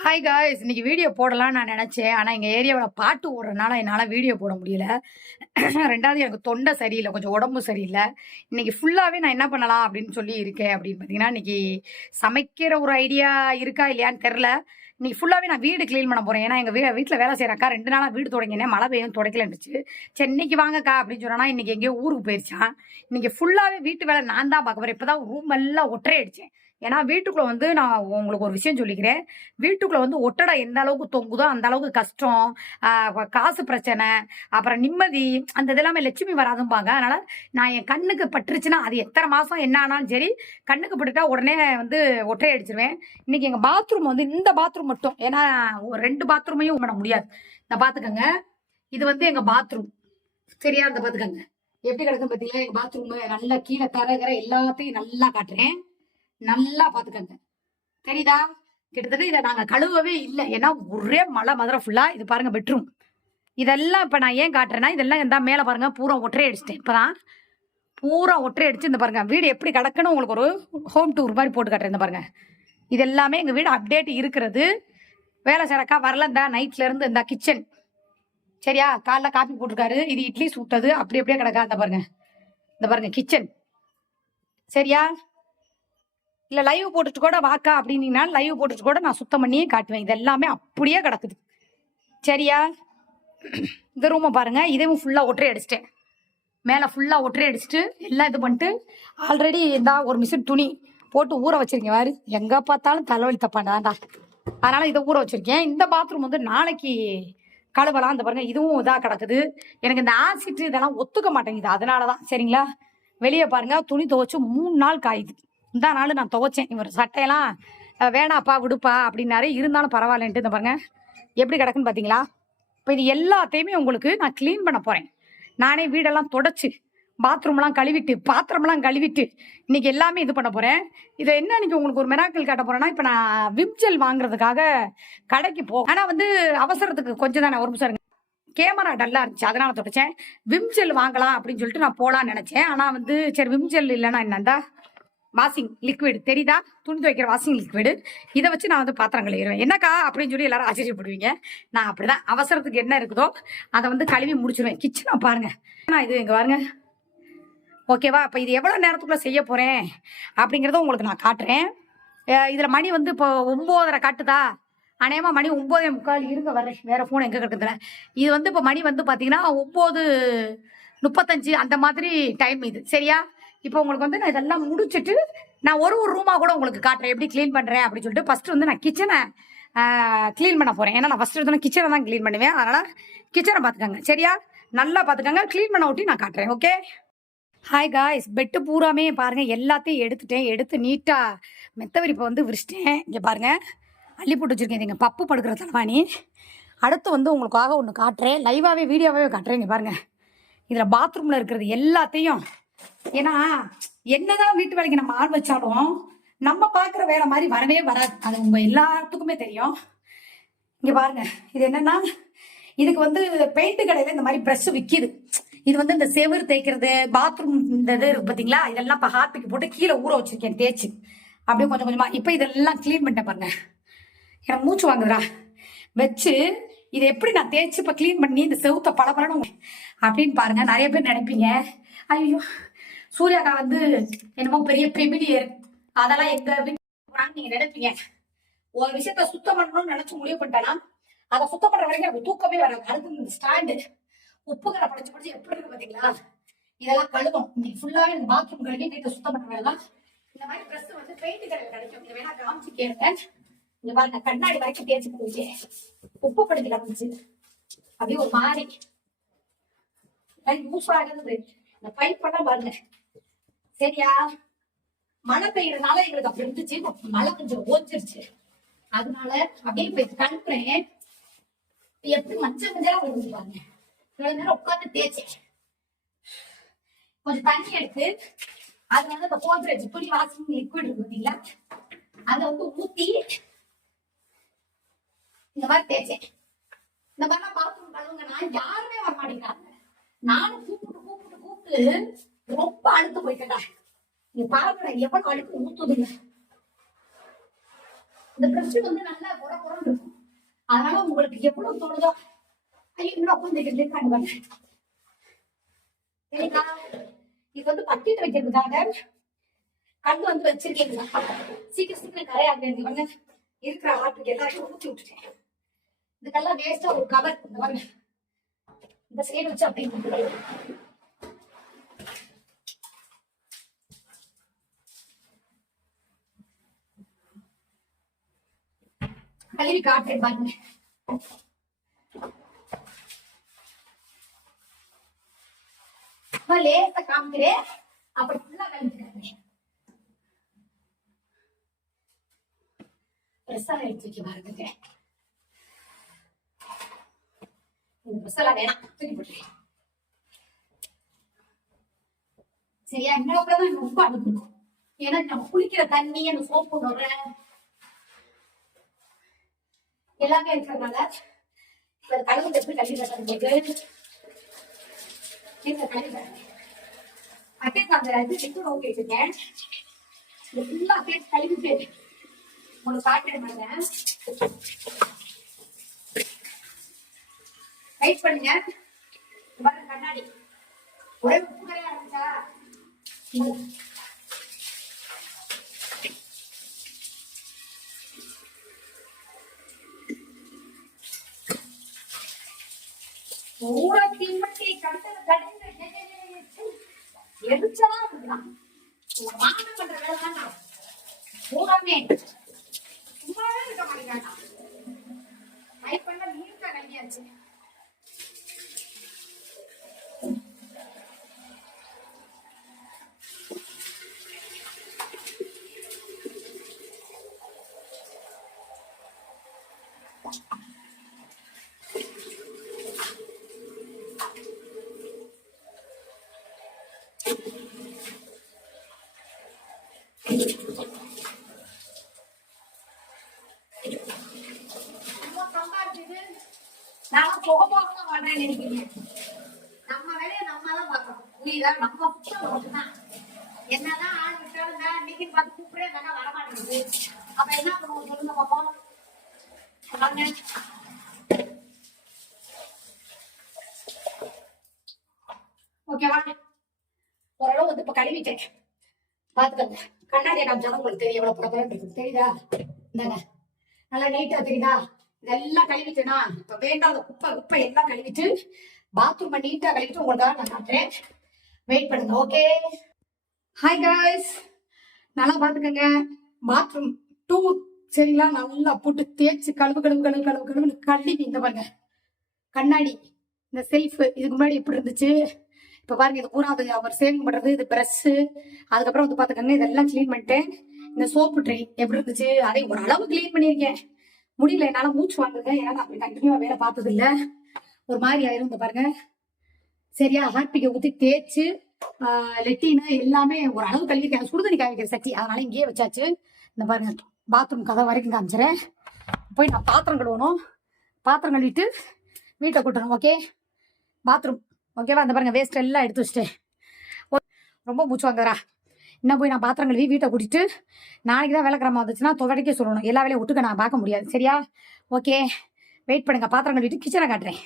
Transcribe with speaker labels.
Speaker 1: Hi guys இன்னைக்கு video போடலாம்னு நான் நினச்சேன். ஆனால் எங்கள் ஏரியாவில் பாட்டு ஓடுறதுனால என்னால் வீடியோ போட முடியல. ரெண்டாவது எனக்கு தொண்டை சரியில்லை. கொஞ்சம் உடம்பு சரியில்லை. இன்றைக்கி ஃபுல்லாகவே நான் என்ன பண்ணலாம் அப்படின்னு சொல்லி இருக்கேன் அப்படின்னு பார்த்தீங்கன்னா இன்றைக்கி சமைக்கிற ஒரு ஐடியா இருக்கா இல்லையான்னு தெரில இன்றைக்கி ஃபுல்லாகவே நான் வீடு க்ளீன் பண்ண போகிறேன் ஏன்னா எங்கள் வீ வீட்டில் வேலை செய்கிறக்கா ரெண்டு நாளாக வீடு தொடங்கினேன் மழை பெய்யும் துடைக்கலன்னுச்சு சரி இன்னைக்கு வாங்கக்கா அப்படின்னு சொன்னால் இன்றைக்கி எங்கேயோ ஊருக்கு போயிடுச்சான் இன்றைக்கி ஃபுல்லாகவே வீட்டு வேலை நான் தான் பார்க்க போகிறேன் இப்போ தான் ரூம் எல்லாம் ஒற்றை அடித்தேன் ஏன்னா வீட்டுக்குள்ளே வந்து நான் உங்களுக்கு ஒரு விஷயம் சொல்லிக்கிறேன். வீட்டுக்குள்ளே வந்து ஒட்டடை எந்த அளவுக்கு தொங்குதோ அந்த அளவுக்கு கஷ்டம் காசு பிரச்சனை அப்புறம் நிம்மதி அந்த இதெல்லாமே லட்சுமி வராதும்பாங்க. அதனால நான் என் கண்ணுக்கு பட்டுருச்சுன்னா அது எத்தனை மாதம் என்ன ஆனாலும் சரி கண்ணுக்கு பட்டுட்டா உடனே வந்து ஒற்றை அடிச்சிருவேன். இன்னைக்கு எங்கள் பாத்ரூம் வந்து இந்த பாத்ரூம் மட்டும். ஏன்னா ஒரு ரெண்டு பாத்ரூமையும் பண்ண முடியாது. இந்த பார்த்துக்கோங்க இது வந்து எங்கள் பாத்ரூம் சரியா? இந்த பார்த்துக்கோங்க எப்படி கிடக்கும் பார்த்தீங்களா எங்கள் பாத்ரூம் நல்லா கீழே தரகிற எல்லாத்தையும் நல்லா காட்டுறேன். நல்லா பார்த்துக்கோங்க தெரியுதா? கிட்டத்தட்ட இதை நாங்கள் கழுவவே இல்லை. ஏன்னா ஒரே மலை மதுரை ஃபுல்லாக இது பாருங்க பெட்ரூம் இதெல்லாம் இப்போ நான் ஏன் காட்டுறேன்னா இதெல்லாம் இருந்தால் மேலே பாருங்க பூரா ஒற்றை அடிச்சிட்டேன். இப்போ தான் பூரா ஒற்றை அடிச்சு இந்த பாருங்க வீடு எப்படி கிடக்குன்னு உங்களுக்கு ஒரு ஹோம் டூர் மாதிரி போட்டு காட்டுறேன் இந்த பாருங்க. இது எல்லாமே எங்கள் வீடு அப்டேட் இருக்கிறது. வேலை செய்றக்கா வரல இந்த நைட்ல இருந்து இந்த கிச்சன் சரியா? காலைல காப்பி போட்டிருக்காரு. இது இட்லி சுட்டது அப்படி அப்படியே கிடக்கா இந்த பாருங்க. இந்த பாருங்க கிச்சன் சரியா? இல்லை லைவ் போட்டுட்டு கூட வாக்கா அப்படின்னீங்கன்னா லைவ் போட்டுட்டு கூட நான் சுத்தம் பண்ணியே காட்டுவேன். இது எல்லாமே அப்படியே கிடக்குது. சரியா? இந்த ரூமை பாருங்க. இதையும் ஃபுல்லாக ஒற்றை அடிச்சிட்டேன். மேலே ஃபுல்லாக ஒற்றை அடிச்சிட்டு எல்லாம் இது பண்ணிட்டு ஆல்ரெடி இந்த ஒரு மிஷின் துணி போட்டு ஊற வச்சிருக்கேன் வேறு எங்கே பார்த்தாலும் தலைவலி தப்பாண்டாண்டா அதனால இதை ஊற வச்சிருக்கேன். இந்த பாத்ரூம் வந்து நாளைக்கு கழுவலாம். இந்த பாருங்க இதுவும் இதாக கிடக்குது. எனக்கு இந்த ஆசிட் இதெல்லாம் ஒத்துக்க மாட்டேங்குது. அதனால தான் சரிங்களா? வெளியே பாருங்க துணி துவைச்சு மூணு நாள் காயுது இந்த நாள் நான் துவைச்சேன். இவர் சட்டையெல்லாம் வேணாப்பா விடுப்பா அப்படின்னாரு. இருந்தாலும் பரவாயில்லன்ட்டு இந்த பாருங்க எப்படி கிடக்குன்னு பார்த்தீங்களா இப்போ இது எல்லாத்தையுமே உங்களுக்கு நான் க்ளீன் பண்ண போகிறேன் நானே வீடெல்லாம் தொடச்சி பாத்ரூம்லாம் கழுவிட்டு பாத்திரம்லாம் கழுவிட்டு இன்னைக்கு எல்லாமே இது பண்ண போகிறேன் இதை என்ன இன்னைக்கு உங்களுக்கு ஒரு மெராக்கிள் காட்ட போகிறேன்னா இப்போ நான் விம்ஜெல் வாங்குறதுக்காக கடைக்கு போ ஆனால் வந்து அவசரத்துக்கு கொஞ்சம் தானே ஒரு நிமிஷம் கேமரா டல்லாக இருந்துச்சு அதனால் தொடச்சேன். விம்ஜெல் வாங்கலாம் அப்படின்னு சொல்லிட்டு நான் போகலான்னு நினச்சேன். ஆனால் வந்து சரி விம்ஜெல் இல்லைன்னா என்னந்தா? வாஷிங் லிக்விட் தெரியுதா? துணி துவைக்கிற வாஷிங் லிக்விடு இதை வச்சு நான் வந்து பாத்திரம் கழுவிடுவேன். என்னக்கா அப்படின்னு சொல்லி எல்லாரும் ஆச்சரியப்படுவீங்க. நான் அப்படிதான். அவசரத்துக்கு என்ன இருக்குதோ அதை வந்து கழுவி முடிச்சிருவேன். கிச்சனை பாருங்க. நான் இது இங்கே பாருங்க. ஓகேவா இப்போ இது எவ்வளோ நேரத்துக்குள்ளே செய்ய போகிறேன் அப்படிங்கிறத உங்களுக்கு நான் காட்டுறேன். இதில் மணி வந்து இப்போ ஒம்போதரை காட்டுதா? அநேகமாக மணி ஒம்போதே முக்கால். இருங்க வரேன் வேறு ஃபோன் எங்கே கிடக்குதுல இது வந்து இப்போ மணி வந்து பார்த்தீங்கன்னா ஒம்பது முப்பத்தஞ்சு அந்த மாதிரி டைம் இது. சரியா? இப்போ உங்களுக்கு வந்து நான் இதெல்லாம் முடிச்சுட்டு நான் ஒரு ஒரு ரூமாக கூட உங்களுக்கு காட்டுறேன். எப்படி க்ளீன் பண்ணுறேன் அப்படின்னு சொல்லிட்டு ஃபஸ்ட்டு வந்து நான் கிச்சனை க்ளீன் பண்ண போகிறேன் ஏன்னா நான் ஃபஸ்ட்டு எடுத்தோன்னே கிச்சனை தான் க்ளீன் பண்ணுவேன். அதனால் கிச்சனை பார்த்துக்கோங்க. சரியா? நல்லா பார்த்துக்கோங்க. க்ளீன் பண்ண ஒட்டி நான் காட்டுறேன். ஓகே ஹாய் காய்ஸ் பெட்டு பூராமே பாருங்கள் எல்லாத்தையும் எடுத்துட்டேன். எடுத்து நீட்டாக மெத்த விரிப்பை வந்து விரிச்சிட்டேன். இங்கே பாருங்கள் அள்ளி போட்டு வச்சிருக்கேன் இங்கே பப்பு படுக்கிற தலைவாணி. அடுத்து வந்து உங்களுக்காக ஒன்று காட்டுறேன். லைவாகவே வீடியோவாகவே காட்டுறேன். இங்கே பாருங்கள் இதில் பாத்ரூமில் இருக்கிறது எல்லாத்தையும் ஏன்னா என்னதான் வீட்டு வேலைக்கு நம்ம ஆள் வச்சாலும் நம்ம பாக்குற வேலை மாதிரி வரவே வராது. அது உங்க எல்லாத்துக்குமே தெரியும். இங்க பாருங்க இது என்னன்னா இதுக்கு வந்து பெயிண்ட் கடையில இந்த மாதிரி ப்ரஷ் விற்கிது இது வந்து இந்த செவுரு தேய்க்கிறது பாத்ரூம் இந்த இது இருக்கு பாத்தீங்களா? இதெல்லாம் இப்ப ஹார்பிக்கு போட்டு கீழே ஊற வச்சிருக்கேன் தேய்ச்சி. அப்படியே கொஞ்சம் கொஞ்சமா இப்ப இதெல்லாம் கிளீன் பண்ணிட்டேன் பாருங்க. எனக்கு மூச்சு வாங்குதுரா வச்சு இதை எப்படி நான் தேய்ச்சி இப்ப க்ளீன் பண்ணி இந்த செவுத்த பளபளன்னு அப்படின்னு பாருங்க. நிறைய பேர் நினைப்பீங்க. ஐயோ சூர்யாக்கா வந்து என்னமோ பெரிய பெமிலியர் அதெல்லாம் எங்க வீட்டு நீங்க நினைப்பீங்க. ஒரு விஷயத்த சுத்தம் பண்ணணும்னு நினைச்சு முடிவு பண்ணிட்டேன்னா அதை சுத்தம் பண்ற வரைக்கும் எனக்கு தூக்கமே வராது. அடுத்து இந்த ஸ்டாண்டு உப்புக்கரை படிச்சு படிச்சு எப்படி இருக்கு பாத்தீங்களா? இதெல்லாம் கழுவும் இன்னைக்கு ஃபுல்லாவே இந்த பாத்ரூம் கழுவி வீட்டை சுத்தம் பண்ற வேலை தான். இந்த மாதிரி ட்ரெஸ் வந்து பெயிண்ட் கடையில் கிடைக்கும். இதை வேணா காமிச்சு கேட்டேன் இங்க பாருங்க கண்ணாடி வரைக்கும் தேய்ச்சி போச்சு உப்பு படிச்சு. கிடந்துச்சு அப்படியே ஒரு மாதிரி. யூஸ் ஆகுது. இந்த பைப் எல்லாம் பாருங்க. சரியா? மழை பெய்யறதுனால எங்களுக்கு அப்படி இருந்துச்சு. மழை கொஞ்சம் ஓஞ்சிருச்சு. அதனால அப்படியே போய் கழுப்புறேன் எப்படி மஞ்சள் மஞ்சளா வருது பாருங்க. இவ்வளவு நேரம் உட்காந்து தேய்ச்சேன். கொஞ்சம் தண்ணி எடுத்து அதுல வந்து இந்த கோத்ரேஜ் புளி வாஷிங் லிக்விட் இருக்கு பாத்தீங்களா? அதை வந்து ஊத்தி இந்த மாதிரி தேய்ச்சேன். இந்த மாதிரி பாத்ரூம் கழுவுங்கன்னா யாருமே வர மாட்டேங்கிறாங்க. நானும் கூப்பிட்டு கூப்பிட்டு கூப்பிட்டு ரொம்ப அழுத்து போயிட்டேன்டா நீ பாருங்கடா எவ்வளவு அழுக்கு ஊத்துதுங்க? இந்த பிரஷ் வந்து நல்லா புற புறம் இருக்கும். அதனால உங்களுக்கு எவ்வளவு தோணுதோ ஐயோ இன்னும் உட்காந்துட்டு இருக்காங்க பாருங்க. சரிங்களா? இது வந்து பட்டிட்டு வைக்கிறதுக்காக கண்டு வந்து வச்சிருக்கீங்களா சீக்கிரம் சீக்கிரம் கரையாங்க வந்து இருக்கிற ஆட்டுக்கு எல்லாத்தையும் ஊற்றி விட்டுட்டேன். இதுக்கெல்லாம் வேஸ்டா ஒரு கவர் இந்த இந்த சைடு வச்சு அப்படின்னு கழுவி காட்டுறேன் பாருங்க அப்ப லேசா காமிக்கிறேன் அப்படி ஃபுல்லா கழிச்சுக்கிறேன் ட்ரெஸ்ஸா எடுத்து வைக்க பாருங்க. இந்த ட்ரெஸ் வேணாம். தூக்கி போட்டுறேன் சரியா? இன்னொரு தான் ரொம்ப அனுப்பணும். ஏன்னா நம்ம குளிக்கிற தண்ணி அந்த சோப்பு நுற எல்லாமே இருக்கிறதுனால இப்போ கடவுள் எப்படி கல்வி கட்டுறது இந்த கல்வி அப்படியே அந்த இது விட்டு நோக்கி வச்சிருக்கேன். இது ஃபுல்லா அப்படியே கழுவிட்டு உங்களுக்கு காட்டுறேன் வெயிட் பண்ணுங்க. பாருங்க கண்ணாடி. ஒரே உப்பு கரையா இருந்துச்சா இங்க. பூரா தீம்பட்டி கடத்தல கடைந்து எரிச்சலா இருக்கலாம் மானம் பண்ற வேலை தான் நான். பூராமே சும்மாவே இருக்க மாட்டேங்காட்டா டைப் பண்ண நீட்டா கல்வியாச்சு நம்ம போக போக தான் நினைக்கிறீங்க. நம்ம வேலையை நம்ம தான் பார்க்கணும். புரியுதா? நம்ம புத்தகம் மட்டும்தான் என்னதான் ஆள் விட்டாலும் நான் இன்னைக்கு பார்த்து கூப்பிடே வேணா வரமாட்டேங்குது அப்ப என்ன பண்ணுவோம்? சொல்லுங்க பாப்போம் வாங்க. ஓகேவா ஓரளவு வந்து இப்ப கழுவிட்டேன். பாத்துக்கோங்க. கண்ணாடியை காமிச்சாதான் உங்களுக்கு தெரியும் எவ்வளவு புடப்படம் இருக்கு தெரியுதா? இந்தாங்க. நல்லா நீட்டா தெரியுதா? இதெல்லாம் கழுவிட்டுனா இப்ப வேண்டாத குப்பை குப்பை எல்லாம் கழுவிட்டு பாத்ரூம் நீட்டா கழுவிட்டு உங்களுக்காக நான் காட்டுறேன். வெயிட் பண்ணுங்க ஓகே ஹாய் காய்ஸ் நல்லா பாத்துக்கங்க. பாத்ரூம் டூ சரிங்களா நல்லா போட்டு தேய்ச்சி கழுவு கழுவு கழுவு கழுவு கழுவுன்னு கழுவி இந்த பாருங்க. கண்ணாடி இந்த செல்ஃப் இதுக்கு முன்னாடி எப்படி இருந்துச்சு? இப்ப பாருங்க இது பூரா அது அவர் சேவிங் பண்றது இது பிரஷ் அதுக்கப்புறம் வந்து பாத்துக்கோங்க இதெல்லாம் க்ளீன் பண்ணிட்டேன் இந்த சோப்பு ட்ரை எப்படி இருந்துச்சு அதை ஒரு அளவு க்ளீன் பண்ணியிருக்கேன். முடியல என்னால மூச்சு வாங்குங்க ஏன்னா நான் அப்படி கண்டினியூவா வேலை பார்த்தது இல்ல ஒரு மாதிரி ஆயிரும் இந்த பாருங்க. சரியா ஹார்பிக்கை ஊத்தி தேய்ச்சு லெட்டின்னு எல்லாமே ஒரு அளவு கழுவிருக்கேன் சுடுதண்ணி காய வைக்கிற சட்டி அதனால இங்கேயே வச்சாச்சு. இந்த பாருங்க பாத்ரூம் கதை வரைக்கும் காமிச்சிடறேன் போய் நான் பாத்திரம் கழுவணும். பாத்திரம் கழுவிட்டு வீட்டை கூட்டணும் ஓகே பாத்ரூம் ஓகேவா அந்த பாருங்க வேஸ்ட் எல்லாம் எடுத்து வச்சிட்டேன். ஓ- ரொம்ப மூச்சு வாங்குறா இன்னும் போய் நான் பாத்திரம் கழுவி வீட்டை கூட்டிட்டு நாளைக்கு தான் வேலைக்கிழமை வந்துச்சுன்னா துவடைக்கே சொல்லணும். எல்லா வேலையும் விட்டுக்க நான் பார்க்க முடியாது. சரியா? ஓகே வெயிட் பண்ணுங்க. பாத்திரம் கழுவிட்டு கிச்சனை காட்டுறேன்.